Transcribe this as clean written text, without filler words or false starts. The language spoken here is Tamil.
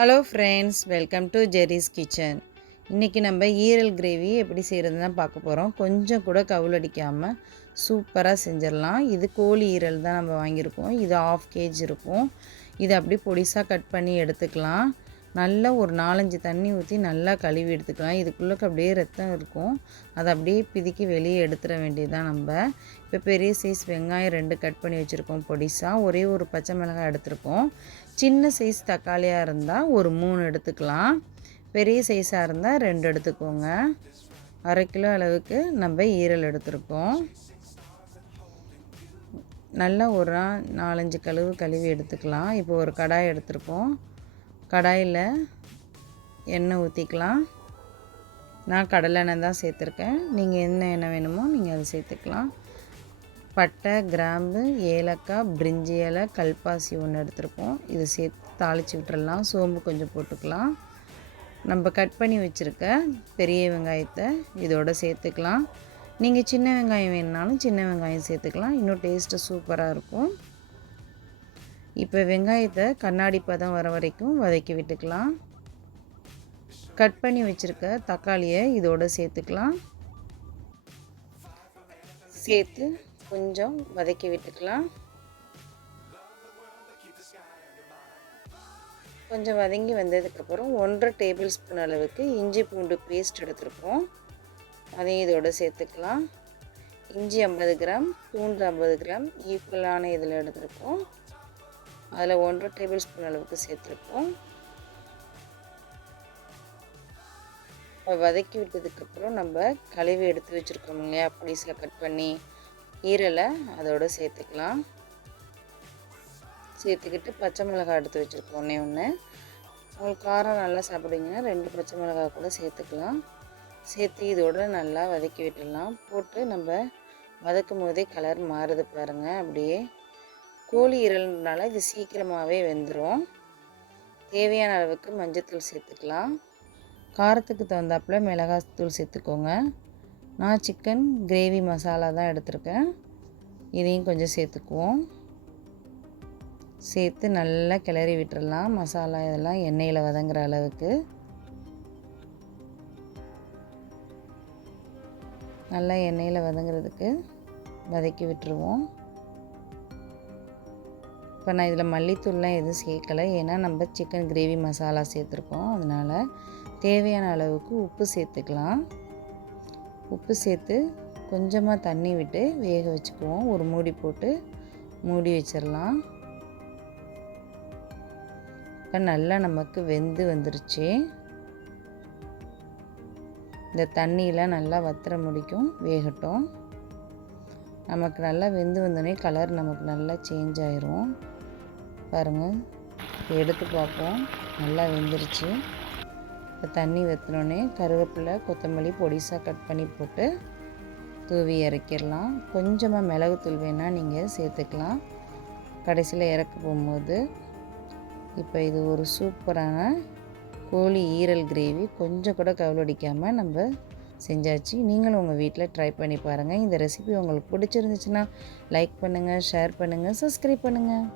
Hello friends, welcome to Jerry's kitchen. இன்றைக்கி நம்ம ஈரல் கிரேவி எப்படி செய்கிறதுன்னு தான் பார்க்க போகிறோம். கொஞ்சம் கூட கவுளடிக்காமல் சூப்பராக செஞ்சிடலாம். இது கோழி ஈரல் தான் நம்ம வாங்கியிருக்கோம். இது 1/2 kg இருக்கும். இதை அப்படியே பொடிசாக கட் பண்ணி எடுத்துக்கலாம். நல்லா ஒரு 4-5 தண்ணி ஊற்றி நல்லா கழுவி எடுத்துக்கலாம். இதுக்குள்ளே அப்படியே ரத்தம் இருக்கும். அதை அப்படியே பிதுக்கி வெளியே எடுத்துட வேண்டியது தான் நம்ம. இப்போ பெரிய சைஸ் வெங்காயம் 2 கட் பண்ணி வச்சுருக்கோம் பொடிசாக. ஒரே ஒரு பச்சை மிளகாய் எடுத்துருக்கோம். சின்ன சைஸ் தக்காளியாக இருந்தால் ஒரு 3 எடுத்துக்கலாம். பெரிய சைஸாக இருந்தால் 2 எடுத்துக்கோங்க. 1/2 கிலோ அளவுக்கு நம்ம ஈரல் எடுத்துருக்கோம். நல்லா ஒரு 4-5 கழுவி எடுத்துக்கலாம். இப்போ ஒரு கடாய் எடுத்துருக்கோம். கடாயில் எண்ணெய் ஊற்றிக்கலாம். நான் கடலெண்ணெய் தான் சேர்த்துருக்கேன். நீங்கள் என்ன எண்ணெய் வேணுமோ நீங்கள் அதை சேர்த்துக்கலாம். பட்டை, கிராம்பு, ஏலக்காய், பிரிஞ்சி இலை, கல்பாசி ஒன்று எடுத்துருக்கோம். இது சேர்த்து தாளித்து விட்டுறலாம். சோம்பு கொஞ்சம் போட்டுக்கலாம். நம்ம கட் பண்ணி வச்சுருக்க பெரிய வெங்காயத்தை இதோட சேர்த்துக்கலாம். நீங்கள் சின்ன வெங்காயம் வேணுனாலும் சின்ன வெங்காயம் சேர்த்துக்கலாம். இன்னும் டேஸ்ட்டு சூப்பராக இருக்கும். இப்போ வெங்காயத்தை கண்ணாடி பதம் வர வரைக்கும் வதக்கி விட்டுக்கலாம். கட் பண்ணி வச்சுருக்க தக்காளியை இதோடு சேர்த்துக்கலாம். சேர்த்து கொஞ்சம் வதக்கி விட்டுக்கலாம். கொஞ்சம் வதங்கி வந்ததுக்கப்புறம் 1/2 டேபிள் ஸ்பூன் அளவுக்கு இஞ்சி பூண்டு பேஸ்ட் எடுத்துருக்கோம். அதையும் இதோடு சேர்த்துக்கலாம். இஞ்சி 50 கிராம், பூண்டு 50 கிராம் ஈக்குவலான இதில் எடுத்துருக்கோம். அதில் 1/2 டேபிள் ஸ்பூன் அளவுக்கு சேர்த்துருக்கோம். வதக்கி விட்டதுக்கப்புறம் நம்ம கழுவி எடுத்து வச்சுருக்கோம் இல்லையா, பொடிசில் கட் பண்ணி ஈரலை அதோடு சேர்த்துக்கலாம். சேர்த்துக்கிட்டு பச்சை மிளகாய் எடுத்து வச்சுருக்கோம் ஒன்று. உங்களுக்கு காரம் நல்லா சாப்பிடுவீங்கன்னா 2 பச்சை மிளகாய் கூட சேர்த்துக்கலாம். சேர்த்து இதோடு நல்லா வதக்கி விட்டுடலாம். போட்டு நம்ம வதக்கும் போதே கலர் மாறுது பாருங்கள். அப்படியே கோழி ஈரல்னால இது சீக்கிரமாகவே வெந்துடும். தேவையான அளவுக்கு மஞ்சள்தூள் சேர்த்துக்கலாம். காரத்துக்கு தகுந்தாப்பில் மிளகாய்த்தூள் சேர்த்துக்கோங்க. நான் சிக்கன் கிரேவி மசாலா தான் எடுத்திருக்கேன். இதையும் கொஞ்சம் சேர்த்துக்குவோம். சேர்த்து நல்லா கிளறி விட்டுறலாம். மசாலா இதெல்லாம் எண்ணெயில் வதங்குற அளவுக்கு நல்லா எண்ணெயில் வதங்குறதுக்கு வதக்கி விட்டுருவோம். இப்போ நான் இதில் மல்லித்தூள்லாம் எதுவும் சேர்க்கலை. ஏன்னா நம்ம சிக்கன் கிரேவி மசாலா சேர்த்துருக்கோம். அதனால் தேவையான அளவுக்கு உப்பு சேர்த்துக்கலாம். உப்பு சேர்த்து கொஞ்சமாக தண்ணி விட்டு வேக வச்சுக்குவோம். ஒரு மூடி போட்டு மூடி வச்சிடலாம். இப்போ நல்லா நமக்கு வெந்து வந்துருச்சு. இந்த தண்ணியில் நல்லா வத்துற முடிக்கும் வேகட்டும். நமக்கு நல்லா வெந்து வந்தோடனே கலர் நமக்கு நல்லா சேஞ்ச் ஆயிரும் பாருங்கள். எடுத்து பார்ப்போம். நல்லா வெந்துருச்சு. இப்போ தண்ணி வற்றினோடனே கருவேப்பிலை, கொத்தமல்லி பொடிசாக கட் பண்ணி போட்டு தூவி இறக்கிடலாம். கொஞ்சமாக மிளகுத்தூள் வேணால் நீங்கள் சேர்த்துக்கலாம் கடைசியில் இறக்க போகும்போது. இப்போ இது ஒரு சூப்பரான கோழி ஈரல் கிரேவி கொஞ்சம் கூட கவுளடிக்காமல் நம்ம செஞ்சாச்சு. நீங்களும் உங்கள் வீட்டில் ட்ரை பண்ணி பாருங்கள். இந்த ரெசிபி உங்களுக்கு பிடிச்சிருந்துச்சுன்னா லைக் பண்ணுங்கள், ஷேர் பண்ணுங்கள், சப்ஸ்கிரைப் பண்ணுங்கள்.